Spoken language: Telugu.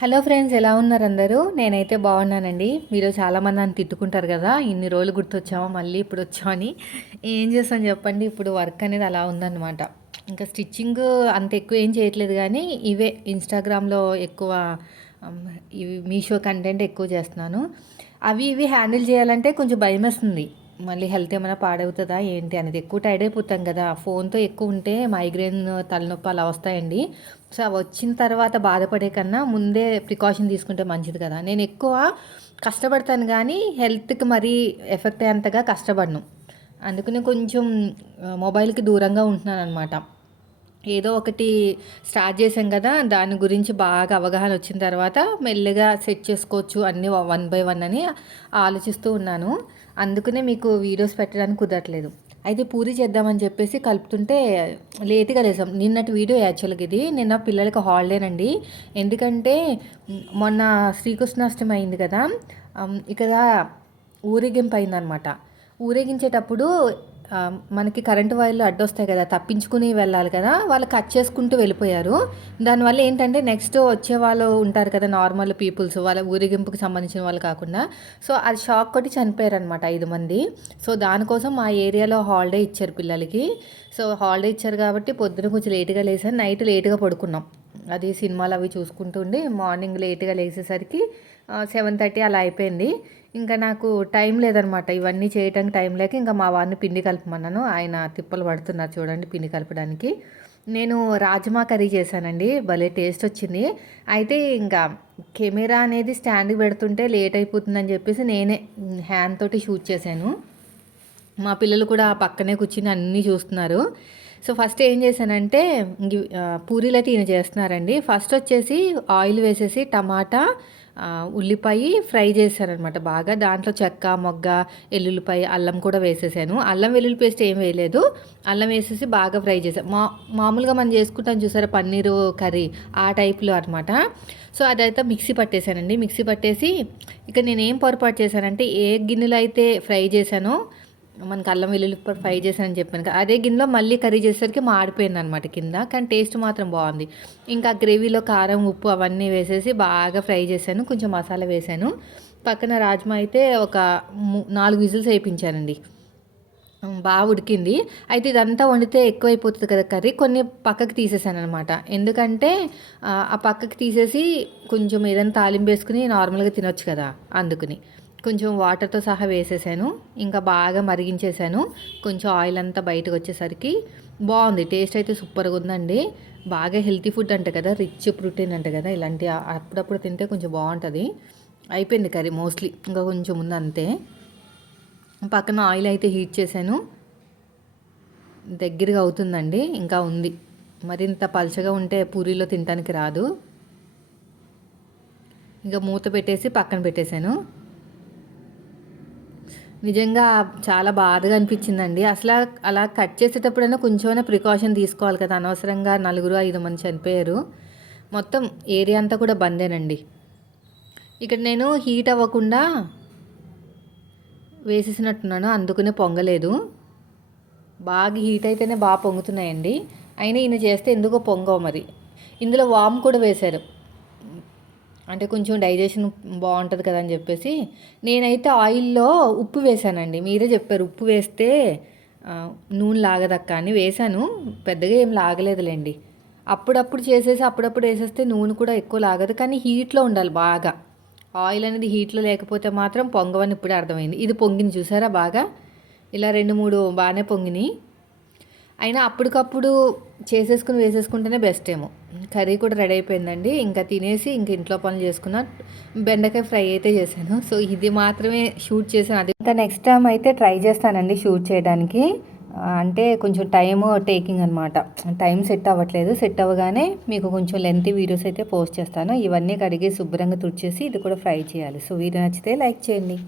హలో ఫ్రెండ్స్ ఎలా ఉన్నారు అందరూ? నేనైతే బాగున్నానండి. మీరు చాలామంది నన్ను తిట్టుకుంటారు కదా ఇన్ని రోజులు గుర్తొచ్చామో మళ్ళీ ఇప్పుడు వచ్చామని ఏం చేస్తాను చెప్పండి ఇప్పుడు వర్క్ అనేది అలా ఉందన్నమాట. ఇంకా స్టిచ్చింగ్ అంత ఎక్కువ ఏం చేయట్లేదు కానీ ఇవే ఇన్స్టాగ్రామ్లో ఎక్కువ ఇవి మీషో కంటెంట్ ఎక్కువ చేస్తున్నాను. అవి ఇవి హ్యాండిల్ చేయాలంటే కొంచెం భయం వేస్తుంది మళ్ళీ హెల్త్ ఏమైనా పాడవుతుందా ఏంటి అనేది. ఎక్కువ టైర్డ్ అయిపోతాం కదా. ఫోన్తో ఎక్కువ ఉంటే మైగ్రేన్ తలనొప్పి అలా వస్తాయండి. సో అవి వచ్చిన తర్వాత బాధపడే కన్నా ముందే ప్రికాషన్ తీసుకుంటే మంచిది కదా. నేను ఎక్కువ కష్టపడతాను కానీ హెల్త్కి మరీ ఎఫెక్ట్ అయ్యేంతగా కష్టపడను. అందుకనే కొంచెం మొబైల్కి దూరంగా ఉంటున్నాను అనమాట ఏదో ఒకటి స్టార్ట్ చేసాం కదా. దాని గురించి బాగా అవగాహన వచ్చిన తర్వాత మెల్లగా సెట్ చేసుకోవచ్చు అన్నీ వన్ బై వన్ అని ఆలోచిస్తూ ఉన్నాను. అందుకనే మీకు వీడియోస్ పెట్టడానికి కుదరట్లేదు. అయితే పూరి చేద్దామని చెప్పేసి కలుపుతుంటే లేట్గా లేసాం. నిన్నటి వీడియో యాక్చువల్గా ఇది. నిన్న పిల్లలకి హాలిడేనండి ఎందుకంటే మొన్న శ్రీకృష్ణాష్టమి అయింది కదా. ఇక్కడ ఊరేగింపు అయిందనమాట. ఊరేగించేటప్పుడు మనకి కరెంటు వైర్లు అడ్డొస్తాయి కదా తప్పించుకుని వెళ్ళాలి కదా వాళ్ళు కట్ చేసుకుంటూ వెళ్ళిపోయారు. దానివల్ల ఏంటంటే నెక్స్ట్ వచ్చే వాళ్ళు ఉంటారు కదా నార్మల్ పీపుల్స్ వాళ్ళ ఊరేగింపుకి సంబంధించిన వాళ్ళు కాకుండా. సో అది షాక్ కొట్టి చనిపోయారు అనమాట ఐదు మంది. సో దానికోసం మా ఏరియాలో హాలిడే ఇచ్చారు పిల్లలకి. సో హాలిడే ఇచ్చారు కాబట్టి పొద్దున కొంచెం లేట్గా లేసాను నైట్ లేట్గా పడుకున్నాం. అది సినిమాలు అవి చూసుకుంటూ ఉండి మార్నింగ్ లేట్గా లేచేసరికి సెవెన్ థర్టీ అలా అయిపోయింది. ఇంకా నాకు టైం లేదనమాట. ఇవన్నీ చేయడానికి టైం లేక ఇంకా మా వారిని పిండి కలపమన్నాను. ఆయన తిప్పలు పడుతున్నారు చూడండి పిండి కలపడానికి. నేను రాజ్మా కర్రీ చేశానండి. భలే టేస్ట్ వచ్చింది. అయితే ఇంకా కెమెరా అనేది స్టాండ్కి పెడుతుంటే లేట్ అయిపోతుందని చెప్పేసి నేనే హ్యాండ్ తోటి షూట్ చేశాను. మా పిల్లలు కూడా పక్కనే కూర్చుని అన్నీ చూస్తున్నారు. సో ఫస్ట్ ఏం చేశానంటే పూరీలు అయితే ఈయన చేస్తున్నారండి. ఫస్ట్ వచ్చేసి ఆయిల్ వేసేసి టమాటా ఉల్లిపాయ ఫ్రై చేశారనమాట బాగా. దాంట్లో చెక్క మొగ్గ ఎల్లుల్లిపాయ అల్లం కూడా వేసేసాను. అల్లం వెల్లుల్లి పేస్ట్ ఏం వేయలేదు. అల్లం వేసేసి బాగా ఫ్రై చేశాను మా మామూలుగా మనం చేసుకుంటాం చూసారా పన్నీరు కర్రీ ఆ టైప్లో అనమాట. సో అదైతే మిక్సీ పట్టేశానండి. మిక్సీ పట్టేసి ఇక నేను ఏం పొరపాటు చేశానంటే ఏ గిన్నెలు అయితే ఫ్రై చేశానో మనకి అల్లం వెల్లుల్లి ఫ్రై చేశానని చెప్పాను కదా. అదే గిన్నెలో మళ్ళీ కర్రీ చేసేసరికి మాడిపోయింది అనమాట కింద కానీ టేస్ట్ మాత్రం బాగుంది. ఇంకా గ్రేవీలో కారం ఉప్పు అవన్నీ వేసేసి బాగా ఫ్రై చేశాను కొంచెం మసాలా వేశాను. పక్కన రాజ్మా అయితే ఒక ము- నాలుగు విజిల్స్ వేయించానండి. బాగా ఉడికింది. అయితే ఇదంతా వండితే ఎక్కువైపోతుంది కదా కర్రీ. కొన్ని పక్కకి తీసేసాను అనమాట ఎందుకంటే ఆ, ఆ పక్కకి తీసేసి కొంచెం ఏదైనా తాలింపు వేసుకుని నార్మల్గా తినొచ్చు కదా అందుకుని. కొంచెం వాటర్తో సహా వేసేసాను. ఇంకా బాగా మరిగించేసాను. కొంచెం ఆయిల్ అంతా బయటకు వచ్చేసరికి బాగుంది. టేస్ట్ అయితే సూపర్గా ఉందండి. బాగా హెల్తీ ఫుడ్ అంట కదా రిచ్ ప్రోటీన్ అంట కదా ఇలాంటి అప్పుడప్పుడు తింటే కొంచెం బాగుంటుంది. అయిపోయింది కర్రీ మోస్ట్లీ. ఇంకా కొంచెం ఉంది అంతే. పక్కన ఆయిల్ అయితే హీట్ చేశాను. దగ్గరగా అవుతుందండి. ఇంకా ఉంది. మరింత పలచగా ఉంటే పూరీలో తినడానికి రాదు. ఇంకా మూత పెట్టేసి పక్కన పెట్టేశాను. నిజంగా చాలా బాధగా అనిపించిందండి. అసలు అలా కట్ చేసేటప్పుడైనా కొంచెమైనా ప్రికాషన్ తీసుకోవాలి కదా. అనవసరంగా నలుగురు ఐదు మంది చనిపోయారు. మొత్తం ఏరియా అంతా కూడా బందేనండి. ఇక్కడ నేను హీట్ అవ్వకుండా వేసేసినట్టున్నాను. అందుకనే పొంగలేదు. బాగా హీట్ అయితేనే బాగా పొంగుతున్నాయండి. అయినా ఈయన చేస్తే ఎందుకో పొంగవు మరి. ఇందులో వామ్ కూడా వేశారు. అంటే కొంచెం డైజెషన్ బాగుంటుంది కదా అని చెప్పేసి నేనైతే ఆయిల్లో ఉప్పు వేశానండి మీరే చెప్పారు ఉప్పు వేస్తే నూనె లాగదక్క అని వేశాను పెద్దగా ఏం లాగలేదులేండి. అప్పుడప్పుడు చేసేసి అప్పుడప్పుడు వేసేస్తే నూనె కూడా ఎక్కువ లాగదు. కానీ హీట్లో ఉండాలి బాగా. ఆయిల్ అనేది హీట్లో లేకపోతే మాత్రం పొంగవని ఇప్పుడే అర్థమైంది. ఇది పొంగింది చూసారా బాగా? ఇలా రెండు మూడు బాగానే పొంగినాయి. అయినా అప్పటికప్పుడు చేసేసుకుని వేసేసుకుంటేనే బెస్ట్ ఏమో. కర్రీ కూడా రెడీ అయిపోయిందండి. ఇంకా తినేసి ఇంక ఇంట్లో పనులు చేసుకున్న బెండకాయ ఫ్రై అయితే చేశాను. సో ఇది మాత్రమే షూట్ చేశాను. అది ఇంకా నెక్స్ట్ టైం అయితే ట్రై చేస్తానండి షూట్ చేయడానికి. అంటే కొంచెం టైం టేకింగ్ అనమాట టైం సెట్ అవ్వట్లేదు. సెట్ అవ్వగానే మీకు కొంచెం లెంతీ వీడియోస్ అయితే పోస్ట్ చేస్తాను. ఇవన్నీ కడిగి శుభ్రంగా తుడిచేసి ఇది కూడా ఫ్రై చేయాలి. సో వీడియో నచ్చితే లైక్ చేయండి.